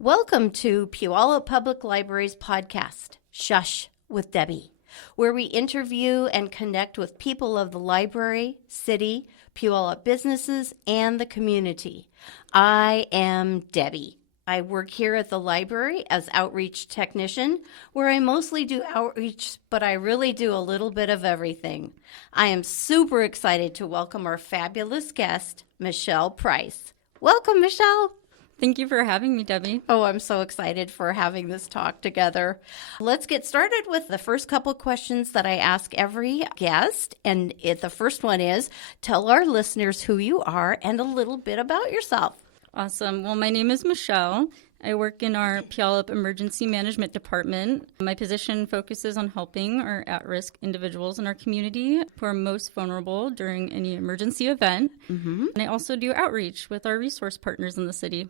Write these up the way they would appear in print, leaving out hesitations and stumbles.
Welcome to Puyallup Public Library's podcast, Shush with Debi, where we interview and connect with people of the library, city, Puyallup businesses, and the community. I am Debi. I work here at the library as outreach technician, where I mostly do outreach, but I really do a little bit of everything. I am super excited to welcome our fabulous guest, Michelle Price. Welcome, Michelle. Thank you for having me, Debbie. Oh, I'm so excited for having this talk together. Let's get started with the first couple questions that I ask every guest. And the first one is, tell our listeners who you are and a little bit about yourself. Awesome. Well, my name is Michelle. I work in our Puyallup Emergency Management Department. My position focuses on helping our at-risk individuals in our community who are most vulnerable during any emergency event. And I also do outreach with our resource partners in the city.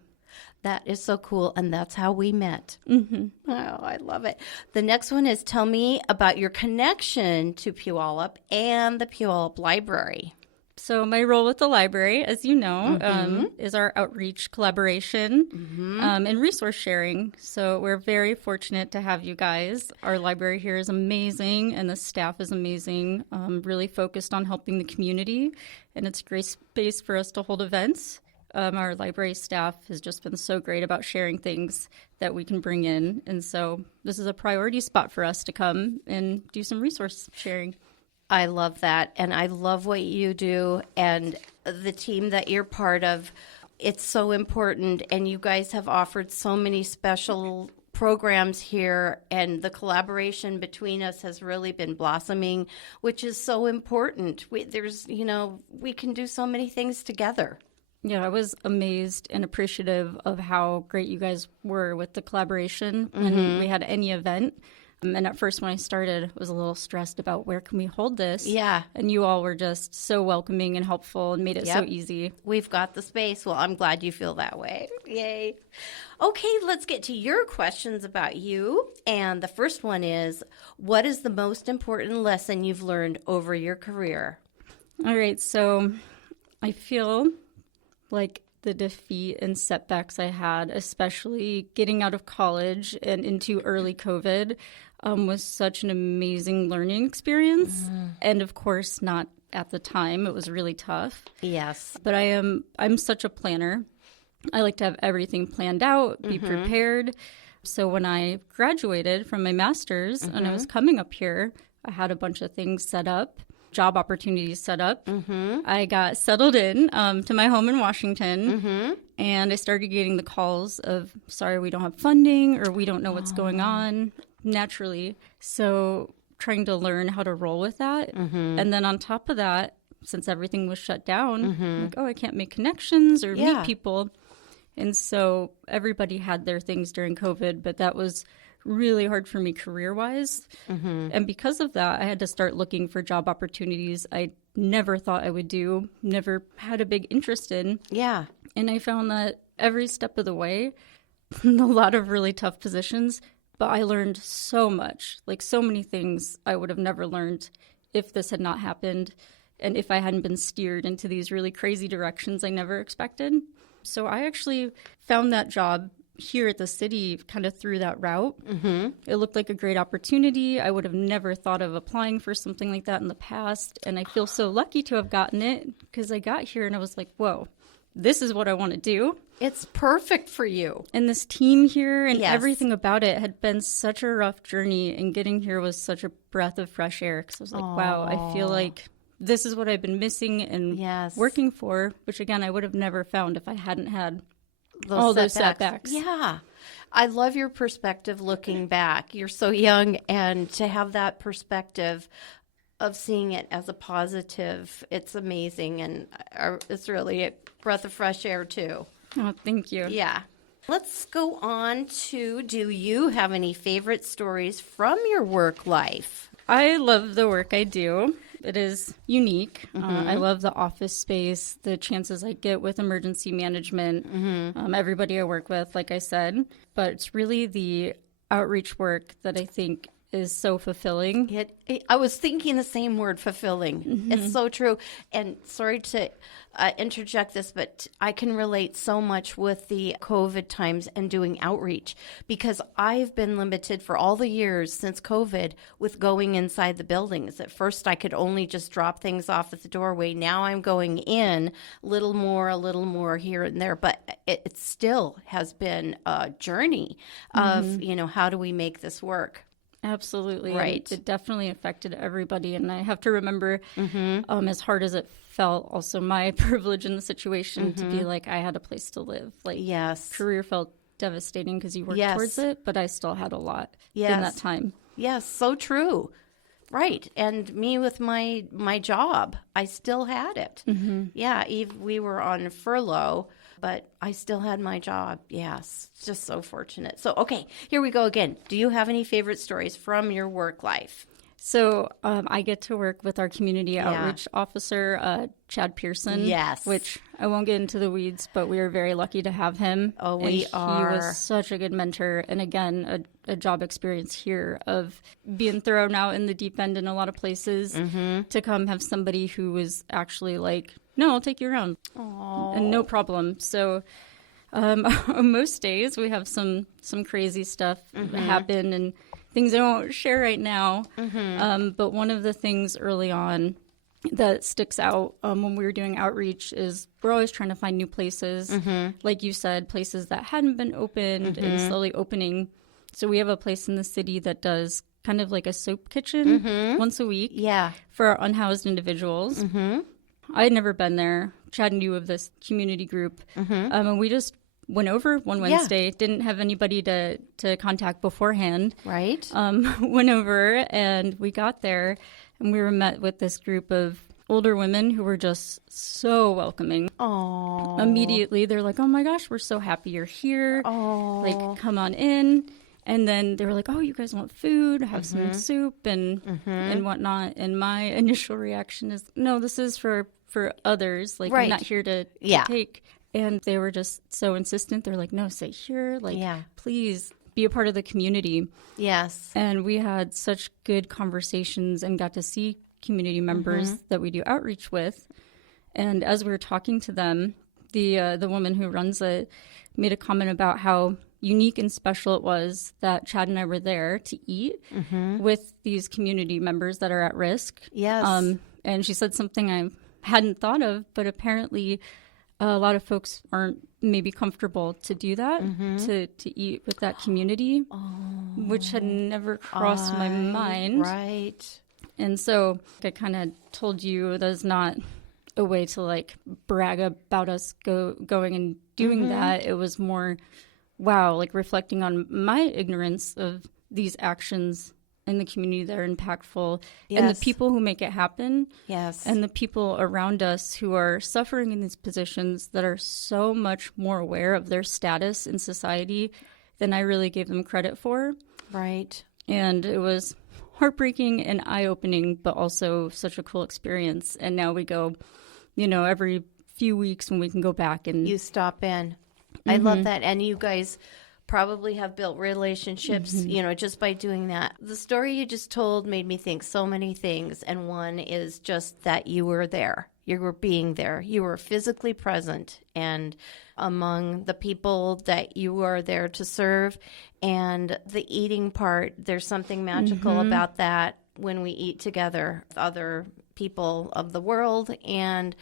That is so cool, and that's how we met. Oh, I love it. The next one is, tell me about your connection to Puyallup and the Puyallup Library. So my role with the library, as you know, is our outreach collaboration and resource sharing. So we're very fortunate to have you guys. Our library here is amazing, and the staff is amazing, really focused on helping the community, and it's a great space for us to hold events. Our library staff has just been so great about sharing things that we can bring in. And so this is a priority spot for us to come and do some resource sharing. I love that. And I love what you do and the team that you're part of. It's so important. And you guys have offered so many special programs here, and the collaboration between us has really been blossoming, which is so important. We can do so many things together. Yeah, I was amazed and appreciative of how great you guys were with the collaboration when we had any event. And at first when I started, I was a little stressed about where can we hold this? Yeah. And you all were just so welcoming and helpful and made it so easy. We've got the space. Well, I'm glad you feel that way. Yay. Okay, let's get to your questions about you. And the first one is, what is the most important lesson you've learned over your career? All right, so I feel like the defeat and setbacks I had, especially getting out of college and into early COVID, was such an amazing learning experience. And of course, not at the time. It was really tough. Yes. But I'm such a planner. I like to have everything planned out, be prepared. So when I graduated from my master's and I was coming up here, I had a bunch of things set up. Job opportunities set up. I got settled in to my home in Washington, and I started getting the calls of, sorry, we don't have funding, or we don't know what's going on, naturally. So trying to learn how to roll with that. And then on top of that, since everything was shut down, like, I can't make connections or meet people. And so everybody had their things during COVID, but that was really hard for me career-wise. And because of that, I had to start looking for job opportunities I never thought I would do, never had a big interest in. Yeah. And I found that every step of the way, a lot of really tough positions, but I learned so much, like so many things I would have never learned if this had not happened and if I hadn't been steered into these really crazy directions I never expected. So I actually found that job here at the city kind of through that route. It looked like a great opportunity. I would have never thought of applying for something like that in the past. And I feel so lucky to have gotten it because I got here and I was like, whoa, this is what I want to do. It's perfect for you. And this team here and everything about it had been such a rough journey. And getting here was such a breath of fresh air because I was like, wow, I feel like this is what I've been missing and working for, which again, I would have never found if I hadn't had those setbacks. Yeah. I love your perspective looking back. You're so young, and to have that perspective of seeing it as a positive, it's amazing, and it's really a breath of fresh air too. Oh, thank you. Yeah. Let's go on to, do you have any favorite stories from your work life? I love the work I do. It is unique. I love the office space, the chances I get with emergency management, everybody I work with, like I said. But it's really the outreach work that I think is so fulfilling. I was thinking the same word, fulfilling. It's so true. And sorry to interject this, but I can relate so much with the COVID times and doing outreach, because I've been limited for all the years since COVID with going inside the buildings. At first, I could only just drop things off at the doorway. Now I'm going in a little more here and there, but it still has been a journey of, how do we make this work? Absolutely. Right. It definitely affected everybody. And I have to remember, as hard as it felt, also my privilege in the situation to be like, I had a place to live. Like, yes. Career felt devastating because you worked towards it, but I still had a lot in that time. Yes, so true. Right. And me with my job, I still had it. Yeah, we were on furlough, but I still had my job. Yes, just so fortunate. So, okay, here we go again. Do you have any favorite stories from your work life? So I get to work with our community outreach officer, Chad Pearson. Yes. Which I won't get into the weeds, but we are very lucky to have him. Oh, we are. He was such a good mentor. And again, a job experience here of being thrown out in the deep end in a lot of places to come have somebody who was actually like, no, I'll take you around. Aww. And no problem. So most days we have some crazy stuff happen and things I won't share right now. But one of the things early on that sticks out when we were doing outreach is we're always trying to find new places. Like you said, places that hadn't been opened and slowly opening. So we have a place in the city that does kind of like a soup kitchen once a week for our unhoused individuals. I had never been there. Chad knew of this community group. And we just went over one Wednesday, didn't have anybody to contact beforehand. Right. Went over and we got there and we were met with this group of older women who were just so welcoming. Aww. Immediately, they're like, oh my gosh, we're so happy you're here. Aww. Like, come on in. And then they were like, oh, you guys want food? Have some soup and whatnot. And my initial reaction is, no, this is for others. Like, I'm not here to take. And they were just so insistent. They're like, no, stay here. Like, please be a part of the community. Yes. And we had such good conversations and got to see community members that we do outreach with. And as we were talking to them, the woman who runs it made a comment about how unique and special it was that Chad and I were there to eat with these community members that are at risk. Yes. And she said something I hadn't thought of, but apparently a lot of folks aren't maybe comfortable to do that, to eat with that community, which had never crossed my mind. Right. And so I kind of told you there's not a way to like brag about us going and doing that. It was more, wow, like reflecting on my ignorance of these actions in the community that are impactful and the people who make it happen. Yes. And the people around us who are suffering in these positions that are so much more aware of their status in society than I really gave them credit for. Right. And it was heartbreaking and eye-opening, but also such a cool experience. And now we go, every few weeks when we can go back and you stop in. I love that. And you guys probably have built relationships, just by doing that. The story you just told made me think so many things. And one is just that you were there. You were being there. You were physically present and among the people that you were there to serve. And the eating part, there's something magical about that when we eat together with other people of the world, and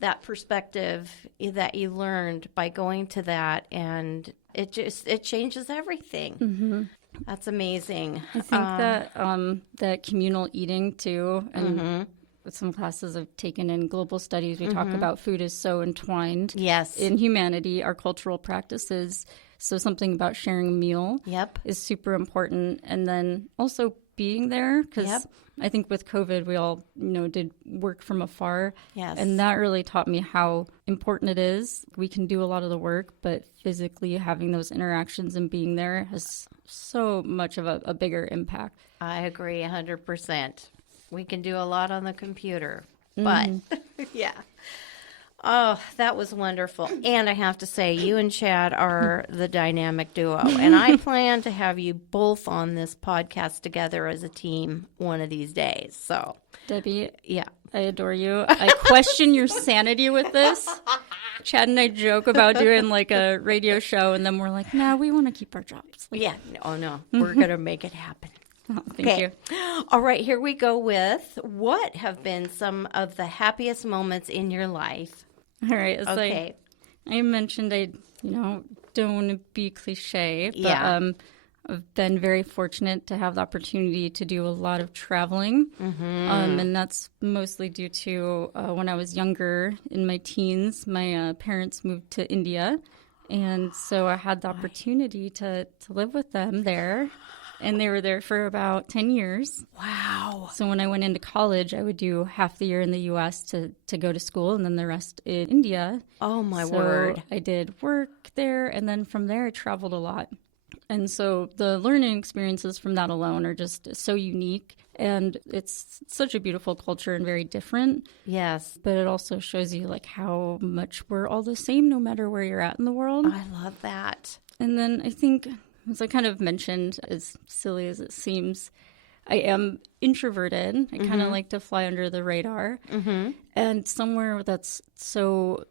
that perspective that you learned by going to that, and it changes everything. That's amazing. I think that communal eating too, and with some classes I've taken in global studies, we talk about food is so entwined in humanity, our cultural practices. So something about sharing a meal is super important. And then also being there, because I think with COVID, we all, did work from afar. Yes. And that really taught me how important it is. We can do a lot of the work, but physically having those interactions and being there has so much of a bigger impact. I agree 100%. We can do a lot on the computer, but yeah. Oh, that was wonderful. And I have to say, you and Chad are the dynamic duo. And I plan to have you both on this podcast together as a team one of these days. So, Debbie, yeah. I adore you. I question your sanity with this. Chad and I joke about doing like a radio show, and then we're like, nah, we want to keep our jobs. Like, Yeah. Oh, no. We're going to make it happen. oh, thank you. All right. Here we go with what have been some of the happiest moments in your life? All right. It's Okay. like I mentioned, don't want to be cliche, but Yeah. I've been very fortunate to have the opportunity to do a lot of traveling. And that's mostly due to when I was younger, in my teens, my parents moved to India. And so I had the opportunity to live with them there. And they were there for about 10 years. Wow. So when I went into college, I would do half the year in the U.S. to go to school and then the rest in India. Oh, my So word. I did work there, and then from there I traveled a lot. And so the learning experiences from that alone are just so unique. And it's such a beautiful culture and very different. Yes. But it also shows you like how much we're all the same no matter where you're at in the world. I love that. And then I think, as I kind of mentioned, as silly as it seems, I am introverted. I kind of like to fly under the radar. And somewhere that's so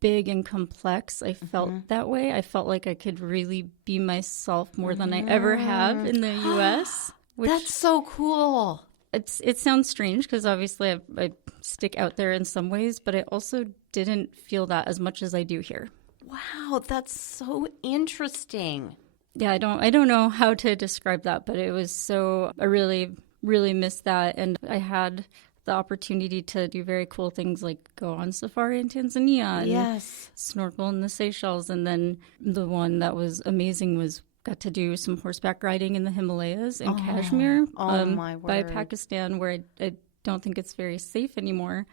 big and complex, I felt that way. I felt like I could really be myself more than I ever have in the U.S. Which That's so cool. it sounds strange because obviously I stick out there in some ways, but I also didn't feel that as much as I do here. Wow, that's so interesting. Yeah, I don't know how to describe that, but it was so, I really, really missed that. And I had the opportunity to do very cool things like go on safari in Tanzania and Yes. snorkel in the Seychelles. And then the one that was amazing was got to do some horseback riding in the Himalayas in Kashmir my by word. Pakistan, where I don't think it's very safe anymore.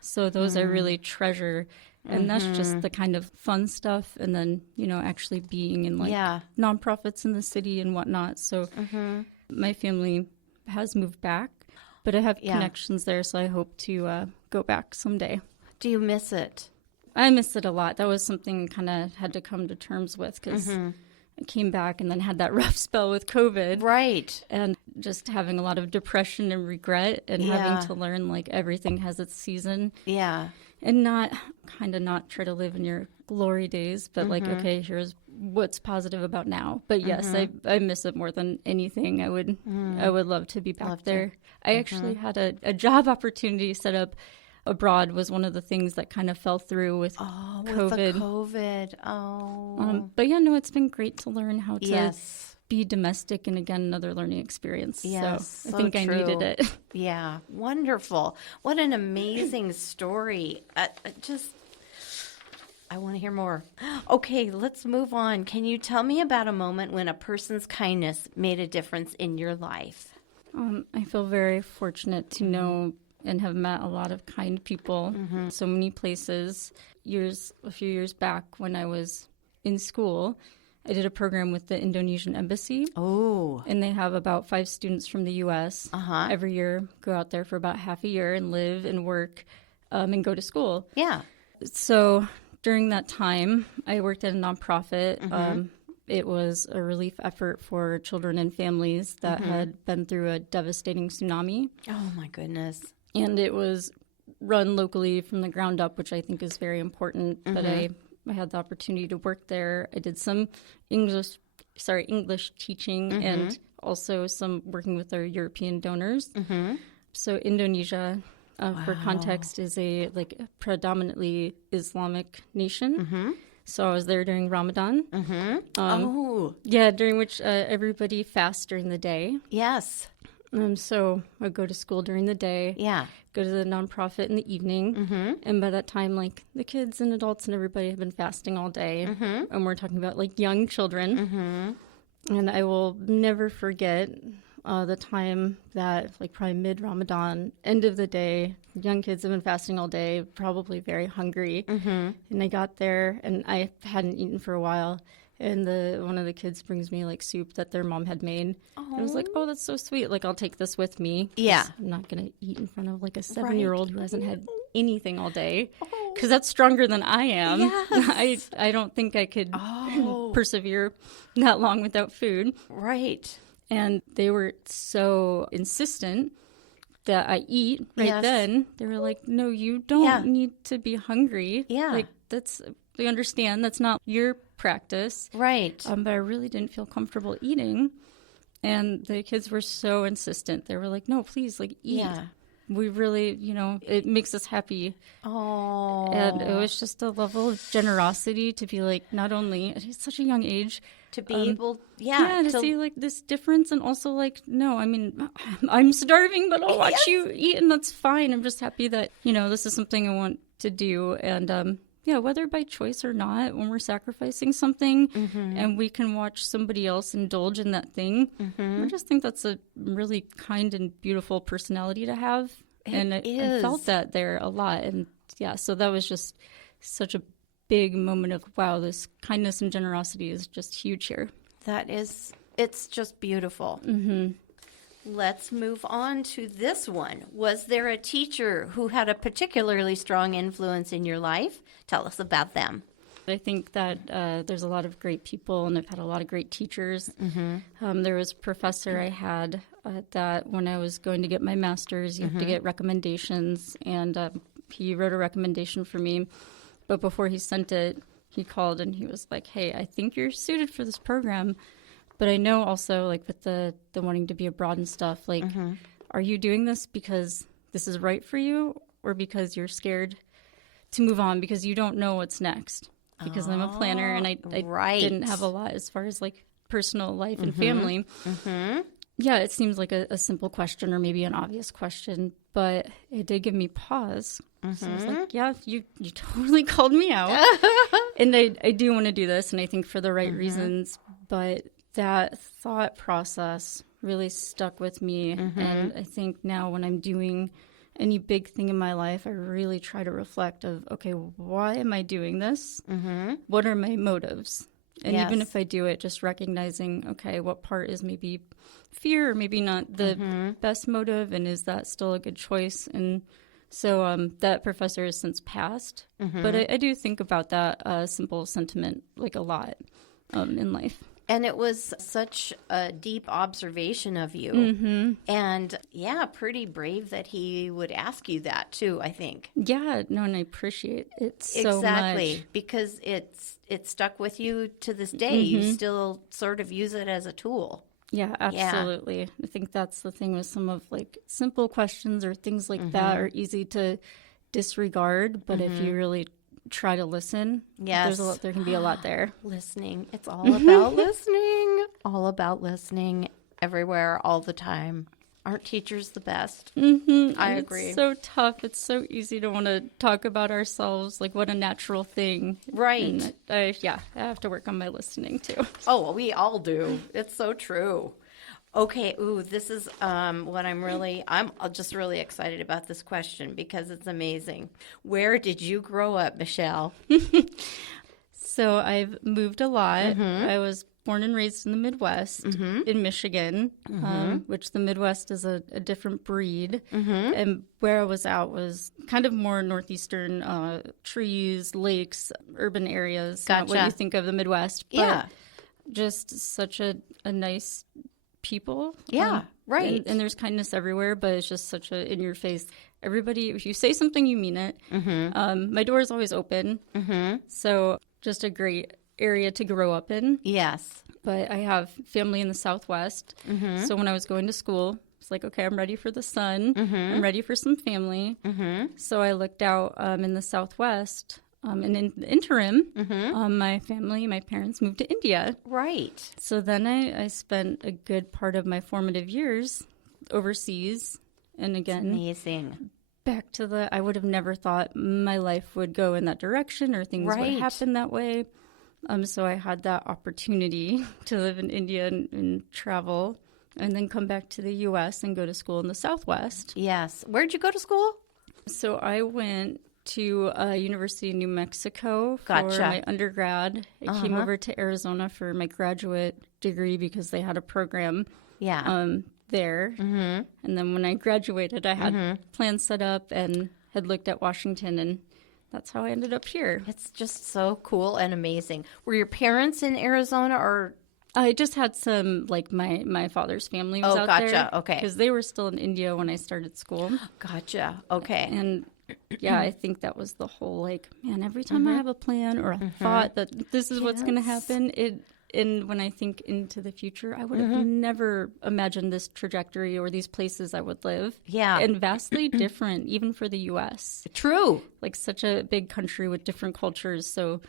So those I really treasure. And that's just the kind of fun stuff. And then, actually being in like Yeah. nonprofits in the city and whatnot. So my family has moved back, but I have connections there. So I hope to go back someday. Do you miss it? I miss it a lot. That was something I kind of had to come to terms with because I came back and then had that rough spell with COVID. Right. And just having a lot of depression and regret and having to learn like everything has its season. Yeah. And not try to live in your glory days, but like, okay, here's what's positive about now. But yes, I miss it more than anything. I would love to be back there. I actually had a job opportunity set up abroad was one of the things that kind of fell through with COVID. With the COVID. Oh. But yeah, no, it's been great to learn how to Yes. be domestic and again, another learning experience. Yes, So I so think I needed true. it. Yeah. Wonderful. What an amazing story. I want to hear more. Okay, let's move on. Can you tell me about a moment when a person's kindness made a difference in your life? I feel very fortunate to know and have met a lot of kind people, so many places. A few years back when I was in school, I did a program with the Indonesian embassy. Oh. And they have about 5 students from the U.S. Every year, go out there for about half a year and live and work and go to school. Yeah. So during that time, I worked at a nonprofit. It was a relief effort for children and families that had been through a devastating tsunami. Oh, my goodness. And it was run locally from the ground up, which I think is very important. But I had the opportunity to work there. I did some English teaching and also some working with our European donors. So Indonesia, for context, is a predominantly Islamic nation. So I was there during Ramadan. Yeah, during which everybody fasts during the day. Yes. So I go to school during the day. Yeah. Go to the nonprofit in the evening. And by that time, like the kids and adults and everybody have been fasting all day. And we're talking about like young children. And I will never forget the time that like probably mid-Ramadan, end of the day, young kids have been fasting all day, probably very hungry. And I got there and I hadn't eaten for a while. And one of the kids brings me like soup that their mom had made. And I was like, oh, that's so sweet. Like, I'll take this with me. 'Cause Yeah. I'm not going to eat in front of like a 7-year-old who hasn't had anything all day because that's stronger than I am. Yes. I don't think I could persevere that long without food. Right. And they were so insistent that I eat right then. They were like, no, you don't need to be hungry. Yeah. Like, we understand that's not your practice. Right. But I really didn't feel comfortable eating. And the kids were so insistent. They were like, no, please, like, eat. Yeah. We really, it makes us happy. Oh. And it was just a level of generosity to be like, not only at such a young age, to be able, to see like this difference, and also like, no, I mean, I'm starving, but I'll watch you eat, and that's fine. I'm just happy that, this is something I want to do. And whether by choice or not, when we're sacrificing something and we can watch somebody else indulge in that thing, I just think that's a really kind and beautiful personality to have. I felt that there a lot. And so that was just such a big moment of, wow, this kindness and generosity is just huge here. It's just beautiful. Let's move on to this one. Was there a teacher who had a particularly strong influence in your life? Tell us about them. I think that there's a lot of great people, and I've had a lot of great teachers. There was a professor I had that when I was going to get my master's, you have to get recommendations, and he wrote a recommendation for me. But before he sent it, he called and he was like, hey, I think you're suited for this program. But I know also, like, with the wanting to be abroad and stuff, like, are you doing this because this is right for you, or because you're scared to move on because you don't know what's next? Because I'm a planner, and I didn't have a lot as far as, like, personal life and family. Yeah, it seems like a simple question or maybe an obvious question, but it did give me pause. So I was like, yeah, you totally called me out. And I do want to do this, and I think for the right reasons, but that thought process really stuck with me. And I think now when I'm doing any big thing in my life, I really try to reflect of, okay, why am I doing this? What are my motives? And even if I do it, just recognizing, okay, what part is maybe fear or maybe not the best motive, and is that still a good choice? And so that professor has since passed, but I do think about that simple sentiment like a lot in life. And it was such a deep observation of you. And pretty brave that he would ask you that too, I think. Yeah, no, and I appreciate it so much. Exactly, because it stuck with you to this day. You still sort of use it as a tool. Yeah, absolutely. I think that's the thing with some of like simple questions or things like that are easy to disregard, but if you really try to listen, there can be a lot there. Listening. It's all about listening. All about listening everywhere, all the time. Aren't teachers the best? I agree. It's so tough. It's so easy to want to talk about ourselves, like what a natural thing. Right. And I have to work on my listening too. Oh, we all do. It's so true. Okay, this is what I'm just really excited about this question because it's amazing. Where did you grow up, Michelle? So I've moved a lot. I was born and raised in the Midwest, in Michigan, which the Midwest is a different breed. And where I was at was kind of more northeastern, trees, lakes, urban areas. Gotcha. Not what you think of the Midwest. But just such a nice people. Yeah, right. And there's kindness everywhere, but it's just such a in-your-face. Everybody, if you say something, you mean it. My door is always open. So just a great area to grow up in. Yes. But I have family in the Southwest. So when I was going to school, it's like, okay, I'm ready for the sun. I'm ready for some family. So I looked out in the Southwest. And in the interim, my parents moved to India. Right. So then I spent a good part of my formative years overseas. And again, it's amazing. Back to I would have never thought my life would go in that direction or things would happen that way. So I had that opportunity to live in India and travel and then come back to the U.S. and go to school in the Southwest. Yes. Where'd you go to school? So I went to University of New Mexico for my undergrad. I came over to Arizona for my graduate degree because they had a program there. And then when I graduated, I had plans set up, and had looked at Washington, and that's how I ended up here. It's just so cool and amazing. Were your parents in Arizona or? I just had some, like, my father's family was out gotcha. there. Okay. Because they were still in India when I started school. Gotcha. Okay. And yeah, I think that was the whole, like, man, every time I have a plan or a thought that this is what's going to happen, and when I think into the future, I would have never imagined this trajectory or these places I would live. Yeah. And vastly different, even for the U.S. True. Like, such a big country with different cultures. So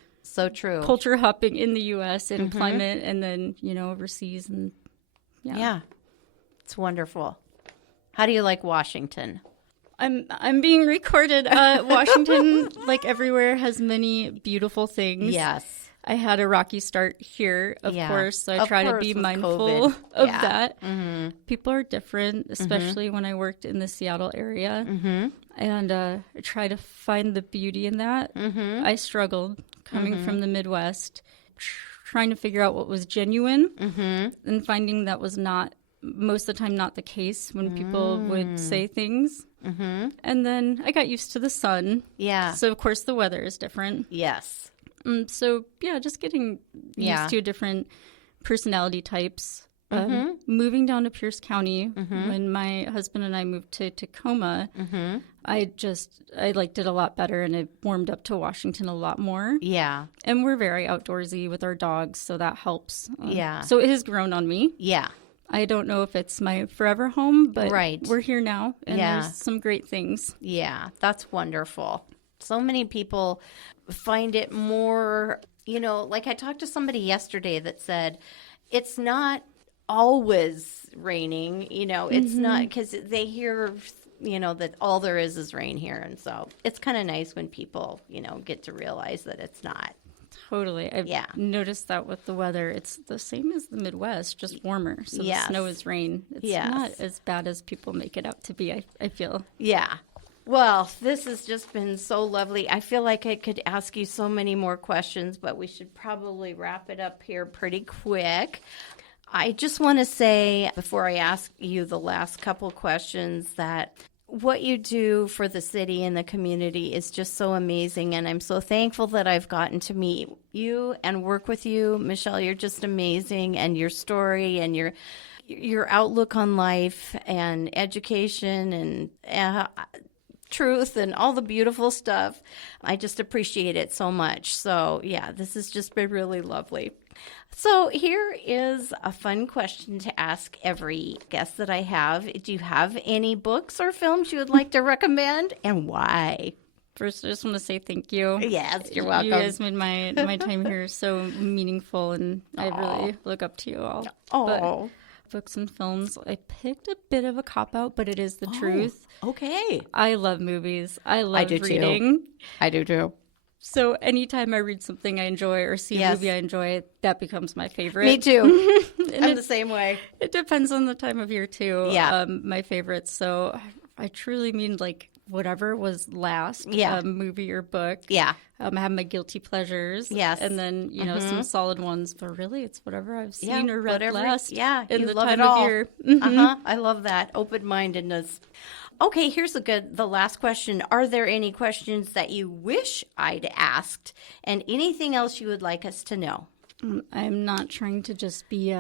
True. culture hopping in the U.S. and climate, and then, overseas. And yeah. It's wonderful. How do you like Washington? I'm being recorded. Washington, like everywhere, has many beautiful things. Yes. I had a rocky start here, of course, so I try to be mindful of that. People are different, especially when I worked in the Seattle area, and I try to find the beauty in that. I struggled coming from the Midwest, trying to figure out what was genuine, and finding that was not, most of the time, not the case when people would say things. And then I got used to the sun. Yeah. So, of course, the weather is different. Yes. So, yeah, just getting used to different personality types. Moving down to Pierce County, when my husband and I moved to Tacoma, I liked it a lot better, and it warmed up to Washington a lot more. Yeah. And we're very outdoorsy with our dogs, so that helps. Yeah. So it has grown on me. Yeah. I don't know if it's my forever home, but we're here now, and there's some great things. Yeah, that's wonderful. So many people find it more, like I talked to somebody yesterday that said it's not always raining, it's not, because they hear, that all there is rain here. And so it's kind of nice when people, get to realize that it's not. Totally. I've noticed that with the weather. It's the same as the Midwest, just warmer. So the snow is rain. It's not as bad as people make it out to be, I feel. Yeah. Well, this has just been so lovely. I feel like I could ask you so many more questions, but we should probably wrap it up here pretty quick. I just want to say, before I ask you the last couple questions, that what you do for the city and the community is just so amazing, and I'm so thankful that I've gotten to meet you and work with you. Michelle, you're just amazing, and your story and your outlook on life and education and truth and all the beautiful stuff. I just appreciate it so much. So, yeah, this has just been really lovely. So here is a fun question to ask every guest that I have. Do you have any books or films you would like to recommend, and why? First, I just want to say thank you. Yes, you're welcome. You guys made my time here so meaningful, and I really look up to you all. Oh. But books and films, I picked a bit of a cop-out, but it is the truth. Okay. I love movies. I love Too. reading. I do too. So anytime I read something I enjoy or see a movie I enjoy, that becomes my favorite. Me too. I'm the same way. It depends on the time of year too. Yeah. My favorites. So I truly mean like whatever was last, movie or book. Yeah. I have my guilty pleasures. Yes. And then, some solid ones. But really, it's whatever I've seen or read last. Yeah. In you the love time it all. of year. I love that. Open-mindedness. Okay, here's the last question. Are there any questions that you wish I'd asked, and anything else you would like us to know? I'm not trying to just be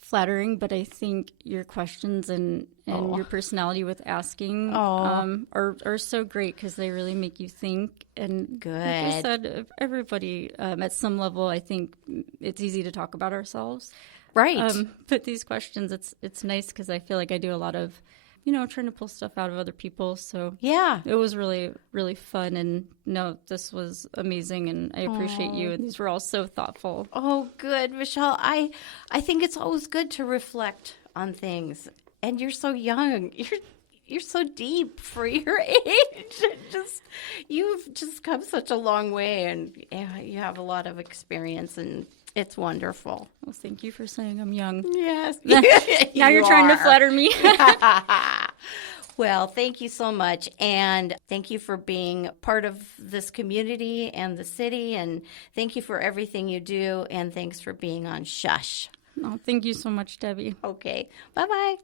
flattering, but I think your questions and your personality with asking are so great because they really make you think. And good. Like I said, everybody at some level, I think it's easy to talk about ourselves. Right. But these questions, it's nice because I feel like I do a lot of trying to pull stuff out of other people. So yeah, it was really, really fun. And no, this was amazing. And I appreciate you. And these were all so thoughtful. Oh, good. Michelle, I think it's always good to reflect on things. And you're so young. You're so deep for your age. You've just come such a long way, and you have a lot of experience, and it's wonderful. Well, thank you for saying I'm young. Yes. Now you're trying to flatter me. Well, thank you so much, and thank you for being part of this community and the city, and thank you for everything you do, and thanks for being on Shush. Oh, thank you so much, Debbie. Okay. Bye-bye.